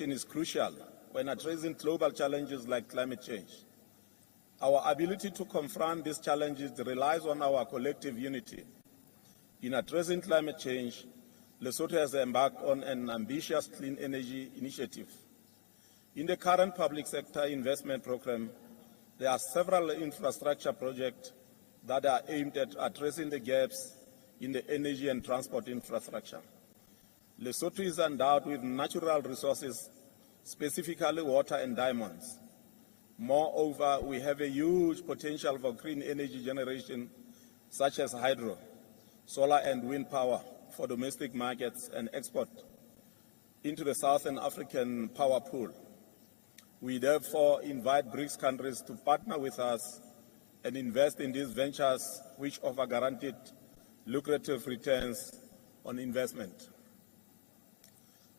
is crucial when addressing global challenges like climate change. Our ability to confront these challenges relies on our collective unity. In addressing climate change, Lesotho has embarked on an ambitious clean energy initiative. In the current public sector investment program, there are several infrastructure projects that are aimed at addressing the gaps in the energy and transport infrastructure. Lesotho is endowed with natural resources, specifically water and diamonds. Moreover, we have a huge potential for green energy generation, such as hydro, solar and wind power for domestic markets and export into the Southern African power pool. We therefore invite Brics countries to partner with us and invest in these ventures which offer guaranteed lucrative returns on investment.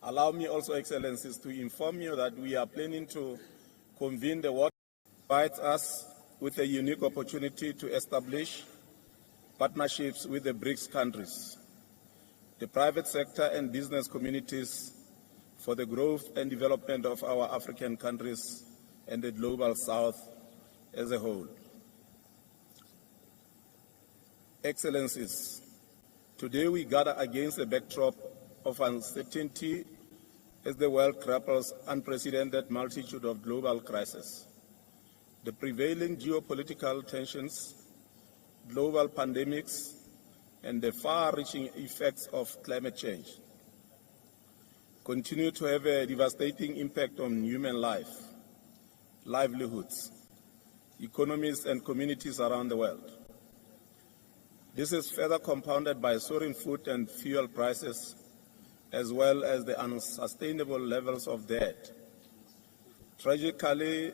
Allow me also, Excellencies, to inform you that we are planning to convene the World provides us with a unique opportunity to establish partnerships with the Brics countries, the private sector and business communities for the growth and development of our African countries and the global South as a whole. Excellencies, today we gather against a backdrop of uncertainty as the world grapples unprecedented multitude of global crises. The prevailing geopolitical tensions, global pandemics, and the far-reaching effects of climate change continue to have a devastating impact on human life, livelihoods, economies, and communities around the world. This is further compounded by soaring food and fuel prices, as well as the unsustainable levels of debt. Tragically,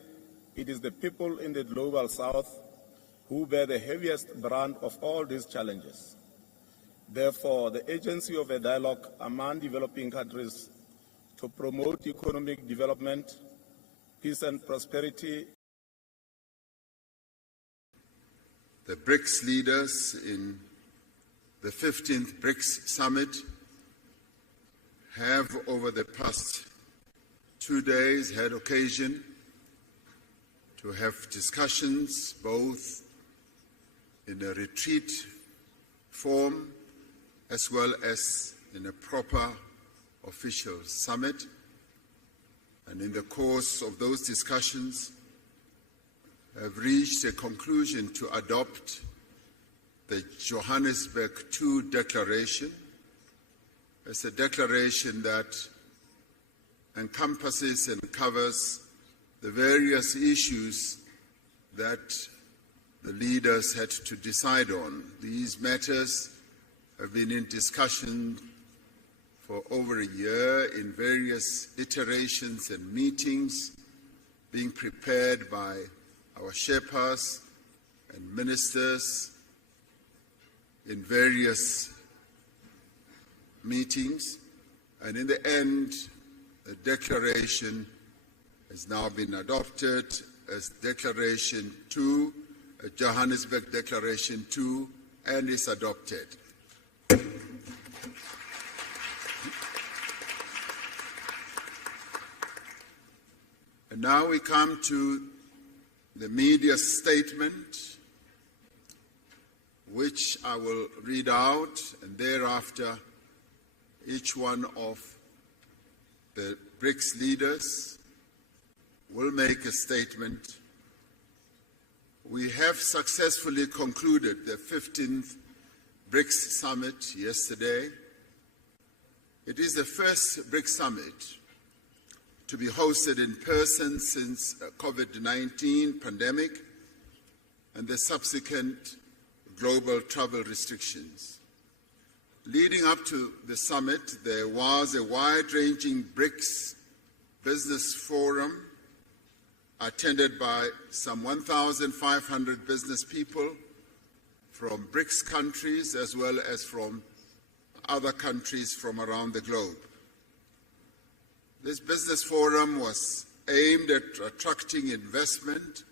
it is the people in the global South who bear the heaviest brunt of all these challenges. Therefore, the agency of a dialogue among developing countries to promote economic development, peace and prosperity. The BRICS leaders in the 15th BRICS Summit have over the past 2 days had occasion to have discussions both in a retreat form as well as in a proper official summit. And in the course of those discussions, have reached a conclusion to adopt the Johannesburg II Declaration as a declaration that encompasses and covers the various issues that the leaders had to decide on. These matters have been in discussion for over a year in various iterations and meetings, being prepared by our Sherpas and ministers in various meetings, and in the end, the declaration has now been adopted as Declaration 2, Johannesburg Declaration 2, and is adopted. And now we come to the media statement, which I will read out, and thereafter each one of the BRICS leaders will make a statement. We have successfully concluded the 15th BRICS Summit yesterday. It is the first BRICS Summit to be hosted in person since COVID-19 pandemic and the subsequent global travel restrictions. Leading up to the summit, there was a wide-ranging BRICS business forum attended by some 1,500 business people from BRICS countries as well as from other countries from around the globe. This business forum was aimed at attracting investment,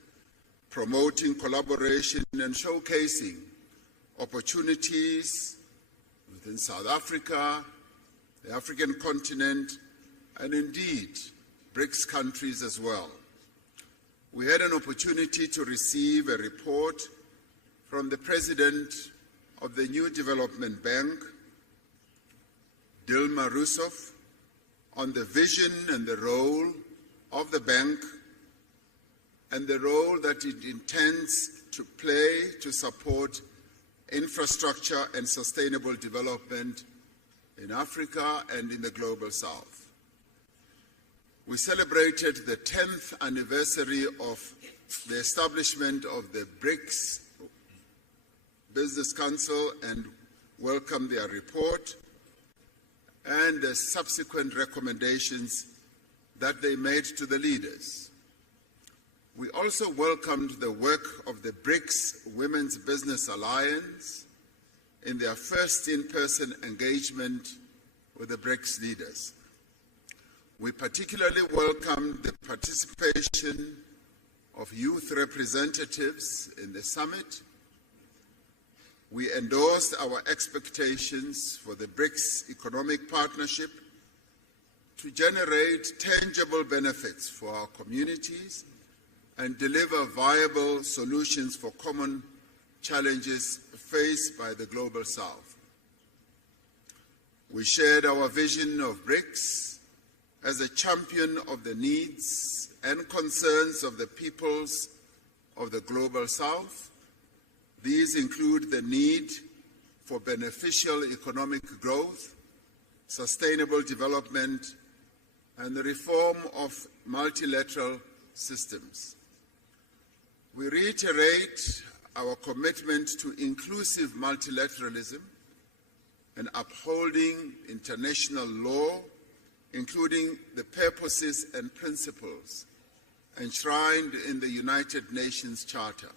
promoting collaboration, and showcasing opportunities within South Africa, the African continent, and indeed BRICS countries as well. We had an opportunity to receive a report from the President of the New Development Bank, Dilma Rousseff, on the vision and the role of the bank and the role that it intends to play to support infrastructure and sustainable development in Africa and in the Global South. We celebrated the 10th anniversary of the establishment of the BRICS Business Council and welcomed their report and the subsequent recommendations that they made to the leaders. We also welcomed the work of the BRICS Women's Business Alliance in their first in-person engagement with the BRICS leaders. We particularly welcomed the participation of youth representatives in the summit. We endorsed our expectations for the BRICS economic partnership to generate tangible benefits for our communities and deliver viable solutions for common challenges faced by the Global South. We shared our vision of BRICS as a champion of the needs and concerns of the peoples of the Global South. These include the need for beneficial economic growth, sustainable development, and the reform of multilateral systems. We reiterate our commitment to inclusive multilateralism and upholding international law, including the purposes and principles enshrined in the United Nations Charter.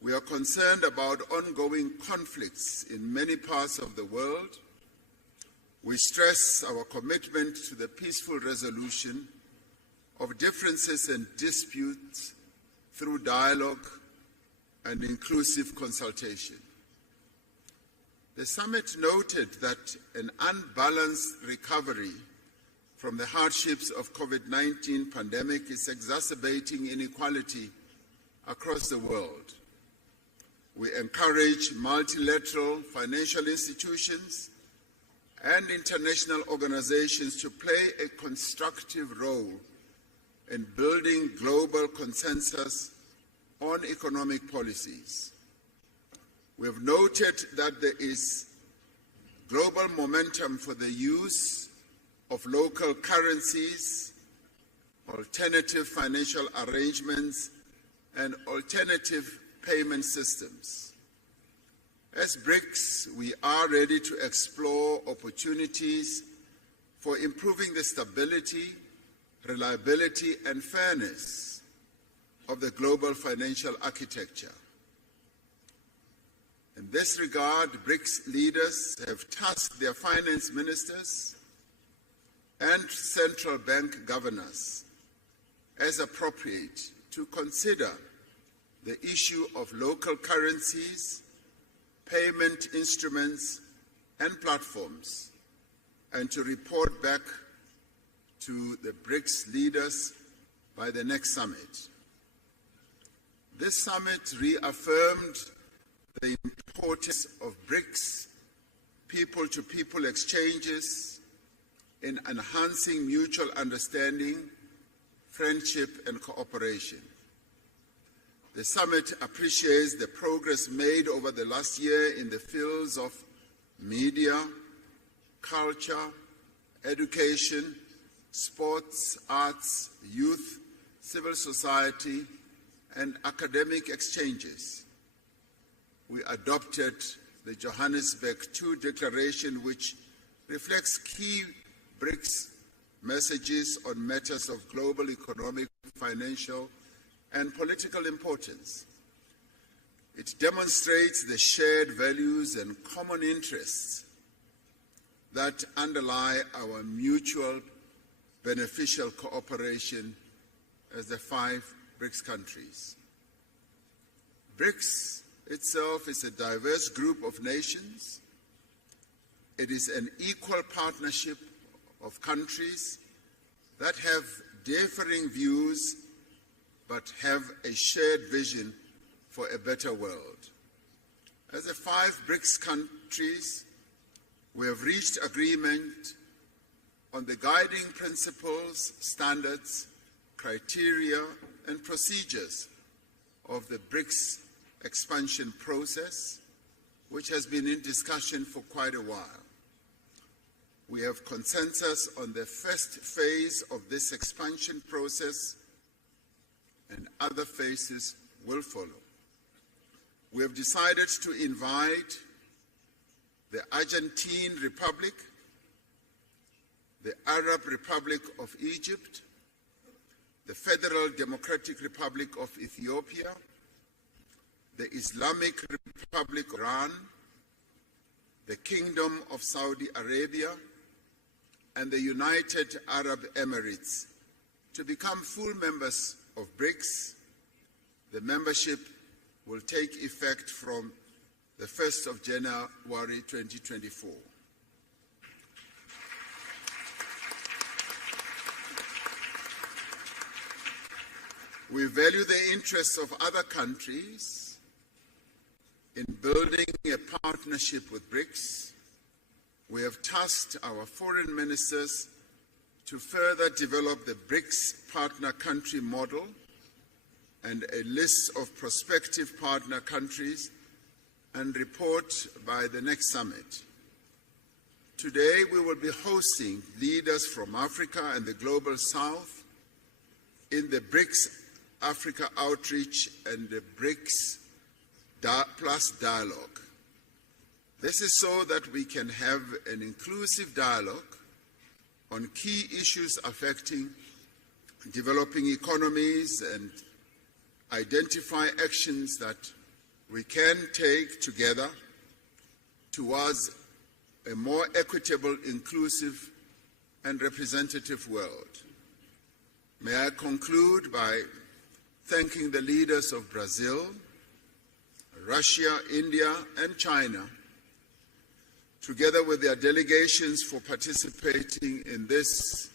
We are concerned about ongoing conflicts in many parts of the world. We stress our commitment to the peaceful resolution of differences and disputes through dialogue and inclusive consultation. The summit noted that an unbalanced recovery from the hardships of COVID-19 pandemic is exacerbating inequality across the world. We encourage multilateral financial institutions and international organizations to play a constructive role in building global consensus on economic policies. We have noted that there is global momentum for the use of local currencies, alternative financial arrangements, and alternative payment systems. As BRICS, we are ready to explore opportunities for improving the stability, reliability, and fairness of the global financial architecture. In this regard, BRICS leaders have tasked their finance ministers and central bank governors, as appropriate, to consider the issue of local currencies, payment instruments, and platforms, and to report back to the BRICS leaders by the next summit. This summit reaffirmed the importance of BRICS people-to-people exchanges in enhancing mutual understanding, friendship, and cooperation. The summit appreciates the progress made over the last year in the fields of media, culture, education, sports, arts, youth, civil society, and academic exchanges. We adopted the Johannesburg II Declaration, which reflects key BRICS messages on matters of global economic, financial, and political importance. It demonstrates the shared values and common interests that underlie our mutual beneficial cooperation as the 5 BRICS countries. BRICS itself is a diverse group of nations. It is an equal partnership of countries that have differing views but have a shared vision for a better world. As the 5 BRICS countries, we have reached agreement on the guiding principles, standards, criteria, and procedures of the BRICS expansion process, which has been in discussion for quite a while. We have consensus on the first phase of this expansion process, and other phases will follow. We have decided to invite the Argentine Republic, the Arab Republic of Egypt, the Federal Democratic Republic of Ethiopia, the Islamic Republic of Iran, the Kingdom of Saudi Arabia, and the United Arab Emirates to become full members of BRICS. The membership will take effect from the 1st of January 2024. We value the interests of other countries in building a partnership with BRICS. We have tasked our foreign ministers to further develop the BRICS partner country model and a list of prospective partner countries and report by the next summit. Today, we will be hosting leaders from Africa and the Global South in the BRICS Africa Outreach and the BRICS Plus Dialogue. This is so that we can have an inclusive dialogue on key issues affecting developing economies and identify actions that we can take together towards a more equitable, inclusive, and representative world. May I conclude by thanking the leaders of Brazil, Russia, India, and China, together with their delegations, for participating in this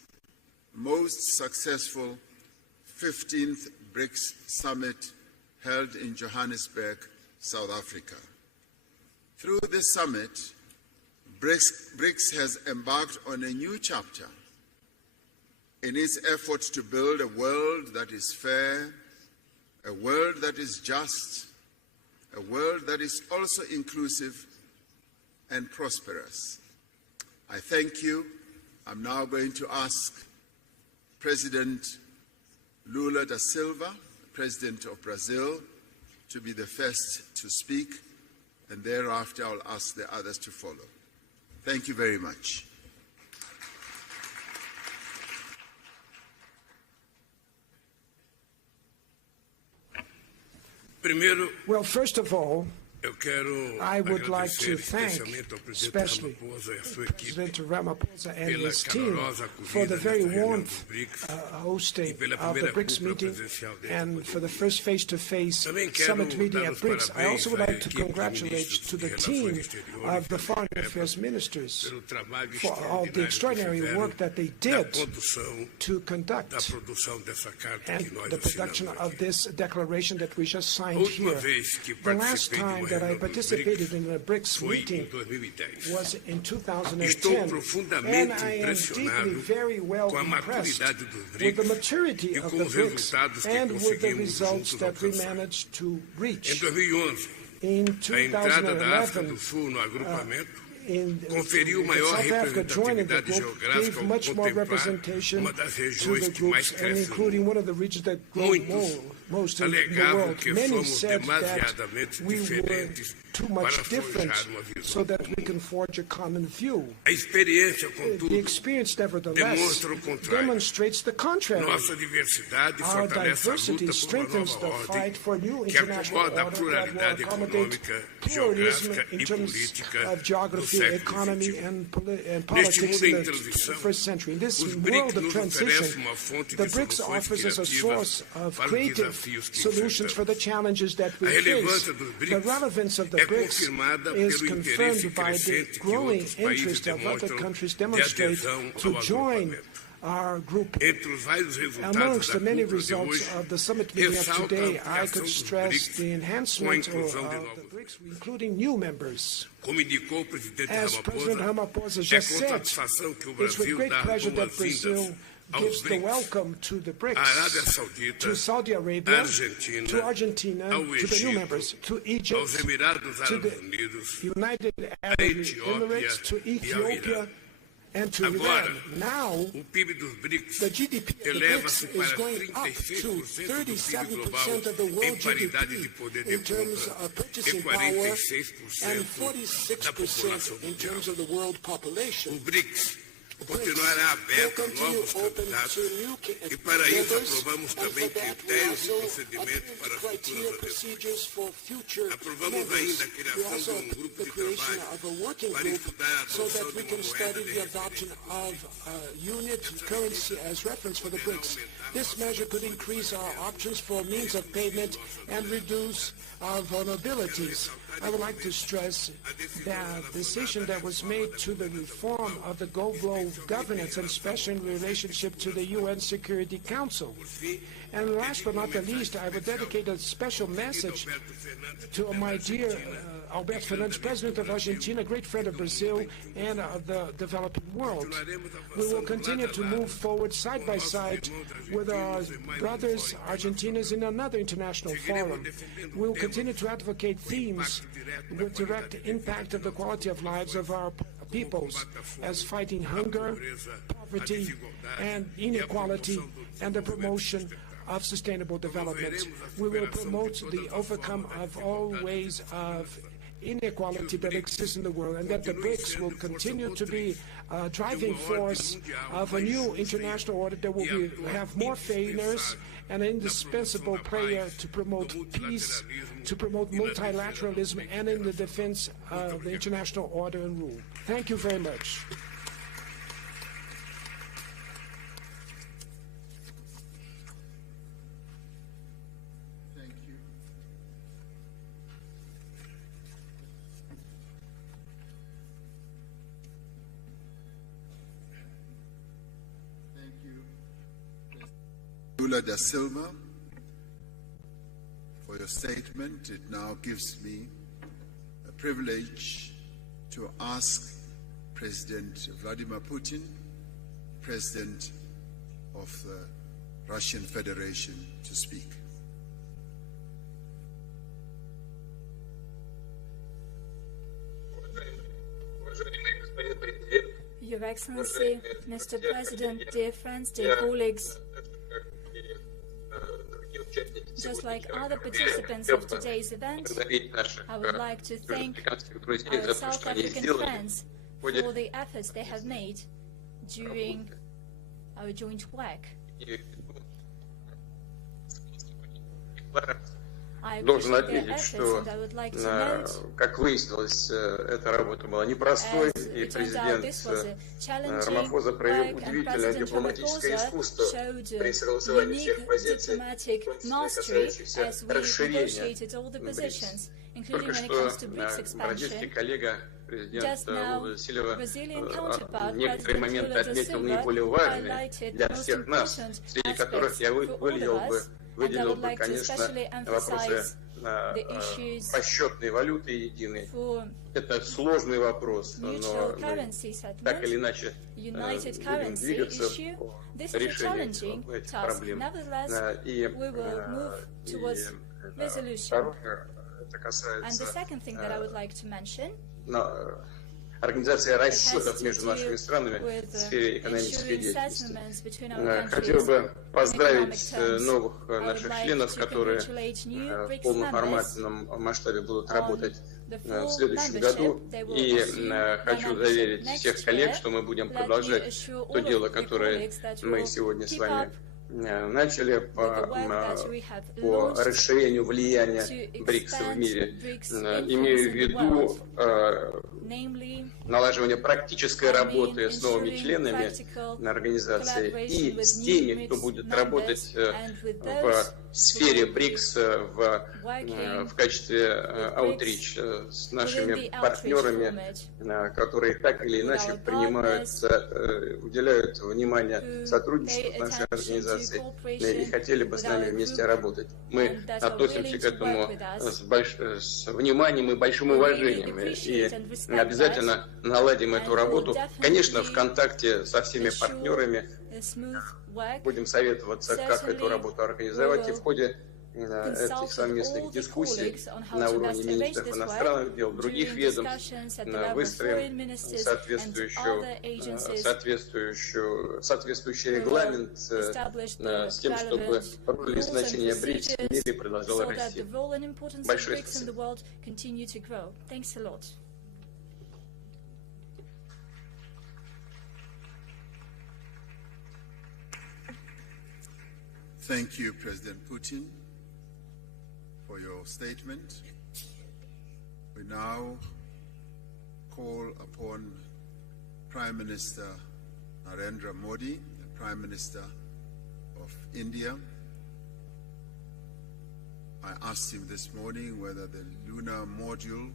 most successful 15th BRICS Summit held in Johannesburg, South Africa. Through this summit, BRICS has embarked on a new chapter in its efforts to build a world that is fair, a world that is just, a world that is also inclusive and prosperous. I thank you. I'm now going to ask President Lula da Silva, President of Brazil, to be the first to speak, and thereafter I'll ask the others to follow. Thank you very much. Well, first of all, I would like to thank especially President Ramaphosa and his team for the very warm hosting of the BRICS meeting and for the first face-to-face summit meeting at BRICS. I also would like to congratulate to the team of the foreign affairs ministers for all the extraordinary work that they did to conduct and the production of this declaration that we just signed here. The last time that I participated in a BRICS meeting was in 2010, and I am deeply, very well impressed with the maturity of the BRICS and with the results that we managed to reach. In 2011, South Africa joining the group gave much more representation to the groups, and including one of the regions that grew most in the world. Many said that we were too much different so that we can forge a common view. The experience, nevertheless, demonstrates the contrary. Our diversity strengthens the fight for new international order that will accommodate pluralism in terms of geography, economy, and politics in the 21st century. In this world of transition, the BRICS offers us a source of creative solutions for the challenges that we face. The relevance of the BRICS is confirmed by the growing interest of other countries demonstrate to join our group. Amongst the many results of the summit meeting of today, I could stress the enhancement of the BRICS, including new members. As President Ramaphosa just said, it's with great pleasure that Brazil gives the welcome to the BRICS, to Saudi Arabia, to Argentina, to the new members, to Egypt, to the United Arab Emirates, to Ethiopia, and to Iran. Now, the GDP of the BRICS is going up to 37% of the world GDP in terms of purchasing power and 46% in terms of the world population. Continuará aberto a novos candidatos e para isso aprovamos também critérios e procedimentos para futuras adesões. Aprovamos ainda a criação de grupo de trabalho para estudar a adoção de uma moeda This measure could increase our options for means of payment and reduce our vulnerabilities. I would like to stress that decision that was made to the reform of the global governance, and especially in relationship to the UN Security Council. And last but not the least, I would dedicate a special message to my dear Alberto Fernandes, President of Argentina, a great friend of Brazil and of the developing world. We will continue to move forward side by side with our brothers, Argentinians, in another international forum. We will continue to advocate themes with direct impact of the quality of lives of our peoples, as fighting hunger, poverty, and inequality, and the promotion of sustainable development. We will promote the overcome of all ways of inequality that exists in the world, and that the BRICS will continue to be a driving force of a new international order that will have more fairness and an indispensable player to promote peace, to promote multilateralism, and in the defense of the international order and rule. Thank you very much. Lula da Silva, for your statement. It now gives me a privilege to ask President Vladimir Putin, President of the Russian Federation, to speak. Your Excellency, Mr. President, dear friends, dear colleagues, just like other participants of today's event, I would like to thank our South African friends for the efforts they have made during our joint work. Должен отметить, что, как выяснилось, эта работа была непростой, и президент Рамапфоза проявил удивительное дипломатическое искусство при согласовании всех позиций, касающихся расширения BRICS. Только что бразильский коллега, президент Лула Сильва, некоторые моменты отметил наиболее важные для всех нас, среди которых я выделил бы, конечно, вопросы расчетной валюты единой. Это сложный вопрос, но так или иначе будем двигаться по решению этих проблем. И второе, это касается организации расчетов между нашими странами в сфере экономической деятельности. Хотел бы поздравить новых наших членов, которые в полноформатном масштабе будут работать в следующем году. И хочу заверить всех коллег, что мы будем продолжать то дело, которое мы сегодня с вами начали по расширению влияния БРИКС в мире, имею в виду налаживание практической работы с новыми членами организации и с теми, кто будет работать в сфере БРИКС в качестве аутрич с нашими партнерами, которые так или иначе уделяют внимание сотрудничеству с нашей организацией и хотели бы с нами вместе работать. Мы относимся к этому с вниманием и большим уважением и обязательно наладим эту работу. Конечно, в контакте со всеми партнерами будем советоваться, как эту работу организовать, и в ходе этих совместных дискуссий на уровне министров иностранных дел, других ведомств выстроим соответствующий регламент с тем, чтобы роль и значение БРИКС в мире продолжала расти. Большое спасибо. Thank you, President Putin, for your statement. We now call upon Prime Minister Narendra Modi, the Prime Minister of India. I asked him this morning whether the lunar module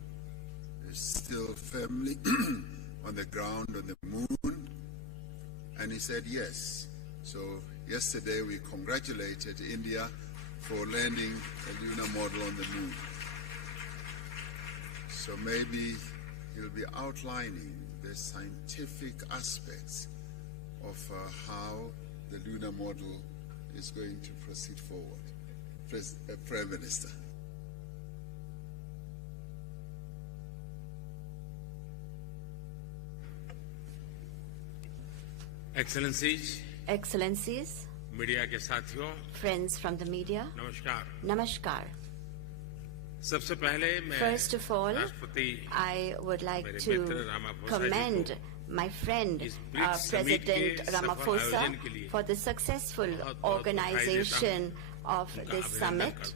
is still firmly on the ground on the moon, and he said yes. So yesterday we congratulated India for landing a lunar model on the moon. So maybe he'll be outlining the scientific aspects of how the lunar model is going to proceed forward. Prime Minister. Excellencies, media के साथियों, friends from the media, नमस्कार। Namaskar. सबसे पहले मैं First of all, राष्ट्रपति I would like to commend my friend President Ramaphosa for the successful organization of this summit.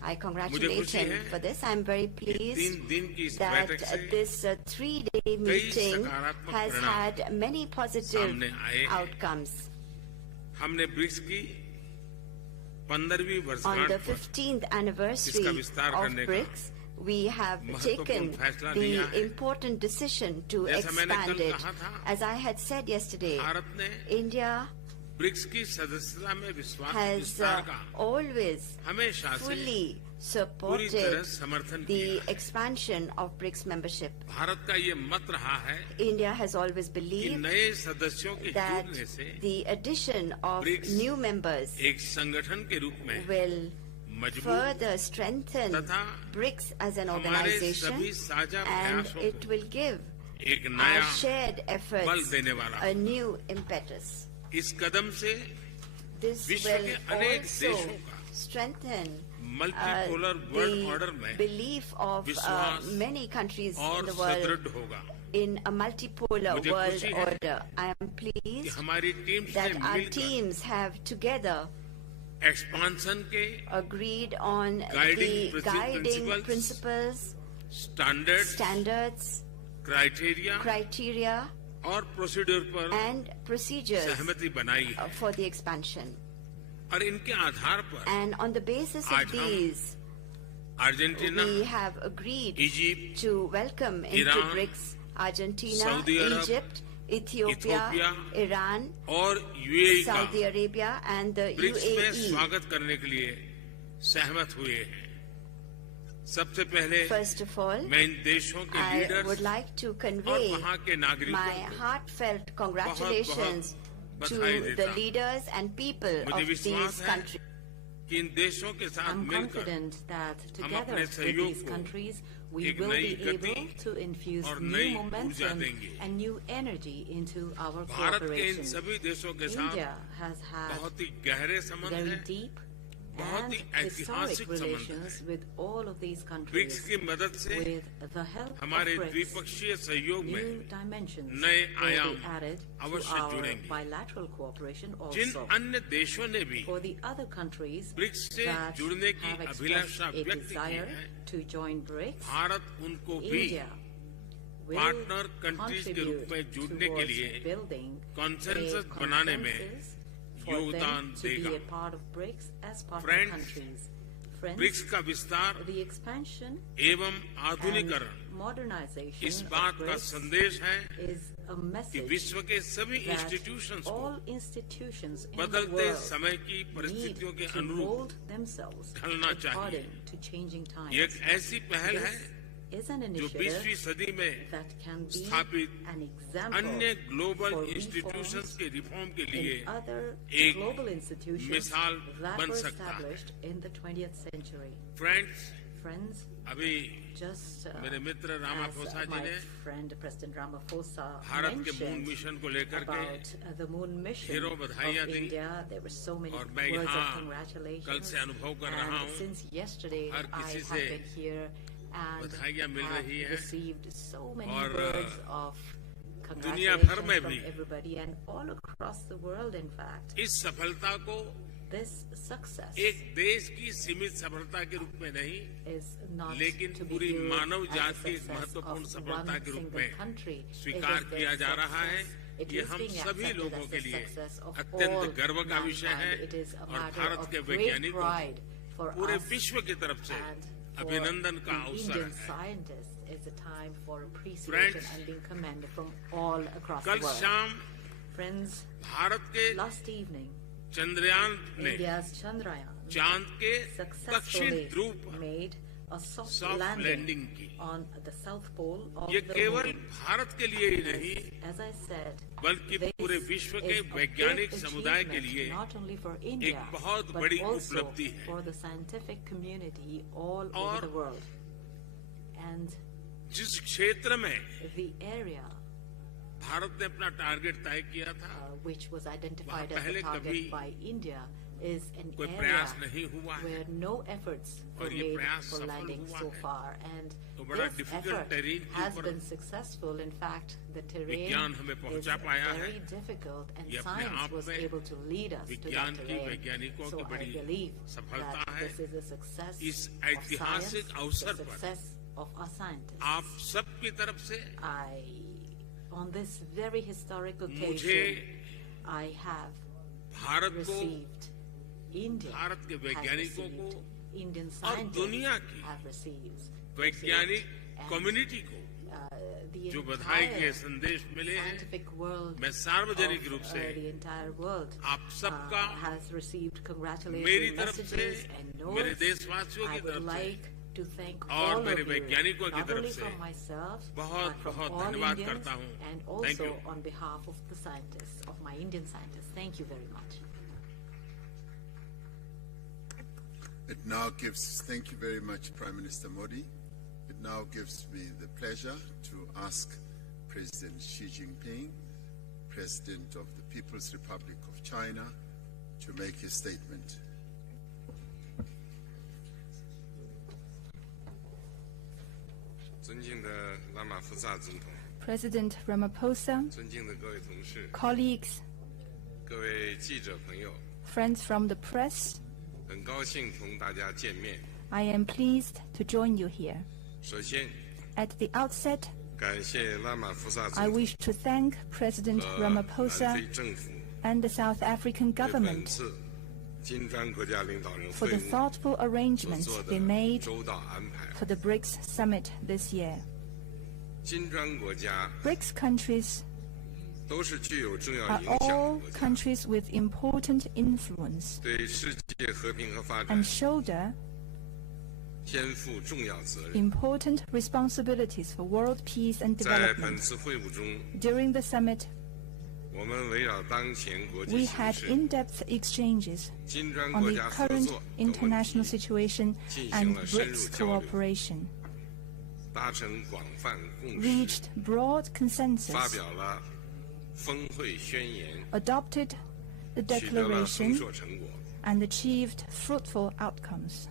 I congratulate him for this. I am very pleased that this three-day meeting has had many positive outcomes. On the 15th anniversary of BRICS, we have taken the important decision to expand it. As I had said yesterday, India has always fully supported the expansion of BRICS membership. India has always believed that the addition of new members will further strengthen BRICS as an organization, and it will give our shared efforts a new impetus. This will also strengthen the belief of many countries in the world in a multipolar world order. I am pleased that our teams have together agreed on the guiding principles, standards, criteria, and procedures for the expansion. And on the basis of these, we have agreed to welcome into BRICS Argentina, Egypt, Ethiopia, Iran, Saudi Arabia, and the UAE. First of all, I would like to convey my heartfelt congratulations to the leaders and people of these countries. I'm confident that together with these countries, we will be able to infuse new momentum and new energy into our cooperation. India has had very deep and historic relations with all of these countries. With the help of BRICS, new dimensions will be added to our bilateral cooperation also. For the other countries that have expressed a desire to join BRICS, India will contribute towards building a consensus for them to be a part of BRICS as partner countries. Friends, the expansion and modernization of BRICS is a message that all institutions in the world need to mold themselves according to changing times. This is an initiative that can be an example for reforms in other global institutions that were established in the 20th century. Friends, just as my friend President Ramaphosa mentioned about the moon mission of India, there were so many words of congratulations. And since yesterday, I have been here and have received so many words of congratulations from everybody and all across the world, in fact. This success is not to be viewed as a success of one single country. It is being accepted as the success of all mankind. It is a matter of great pride for us and for the Indian scientists. It's a time for appreciation and being commended from all across the world. Friends, last evening, India's Chandrayaan successfully made a soft landing on the South Pole of the moon. As I said, this is a big achievement not only for India, but also for the scientific community all over the world. And the area which was identified as a target by India is an area where no efforts were made for landing so far, and this effort has been successful. In fact, the terrain is very difficult, and science was able to lead us to that terrain. So I believe that this is a success of science, the success of our scientists. On this very historic occasion, I have received, India has received, Indian scientists have received, the entire scientific world of the entire world has received congratulatory messages and notes. I would like to thank all of you, not only from myself, but from all Indians, and also on behalf of the scientists, of my Indian scientists. Thank you very much. Thank you very much, Prime Minister Modi. It now gives me the pleasure to ask President Xi Jinping, President of the People's Republic of China, to make his statement. President Ramaphosa, colleagues, friends from the press, I am pleased to join you here. At the outset, I wish to thank President Ramaphosa and the South African government for the thoughtful arrangements they made for the BRICS summit this year. BRICS countries are all countries with important influence and shoulder important responsibilities for world peace and development. During the summit, we had in-depth exchanges on the current international situation and BRICS cooperation, reached broad consensus, adopted the declaration, and achieved fruitful outcomes.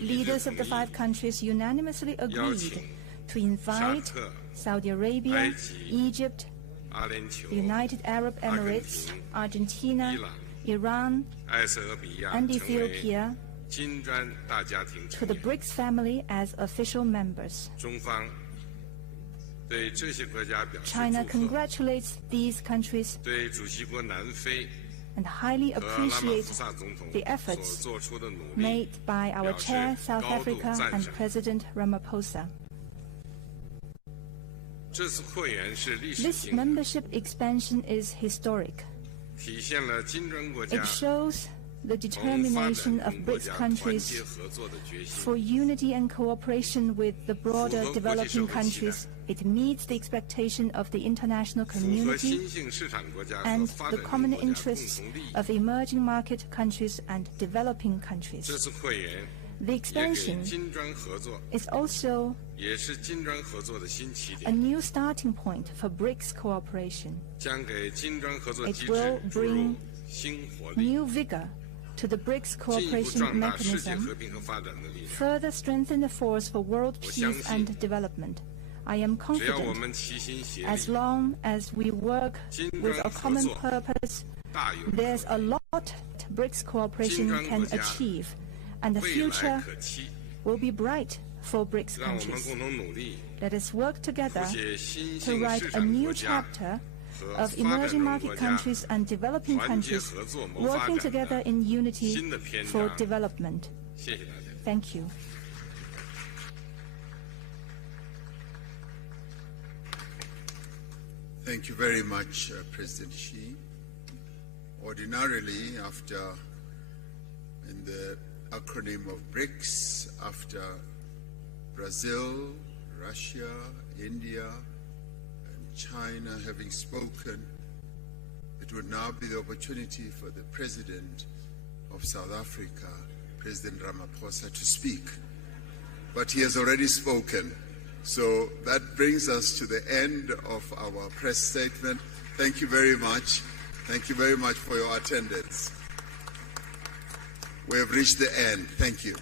Leaders of the 5 countries unanimously agreed to invite Saudi Arabia, Egypt, the United Arab Emirates, Argentina, Iran, and Ethiopia to the BRICS family as official members. China congratulates these countries and highly appreciates the efforts made by our chair, South Africa, and President Ramaphosa. This membership expansion is historic. It shows the determination of BRICS countries for unity and cooperation with the broader developing countries. It meets the expectation of the international community and the common interests of emerging market countries and developing countries. The expansion is also a new starting point for BRICS cooperation. It will bring new vigor to the BRICS cooperation mechanism, further strengthen the force for world peace and development. I am confident, as long as we work with a common purpose, there's a lot BRICS cooperation can achieve, and the future will be bright for BRICS countries. Let us work together to write a new chapter of emerging market countries and developing countries working together in unity for development. Thank you. Thank you very much, President Xi. Ordinarily, in the acronym of BRICS, after Brazil, Russia, India, and China having spoken, it would now be the opportunity for the President of South Africa, President Ramaphosa, to speak. But he has already spoken. So that brings us to the end of our press statement. Thank you very much. Thank you very much for your attendance. We have reached the end. Thank you.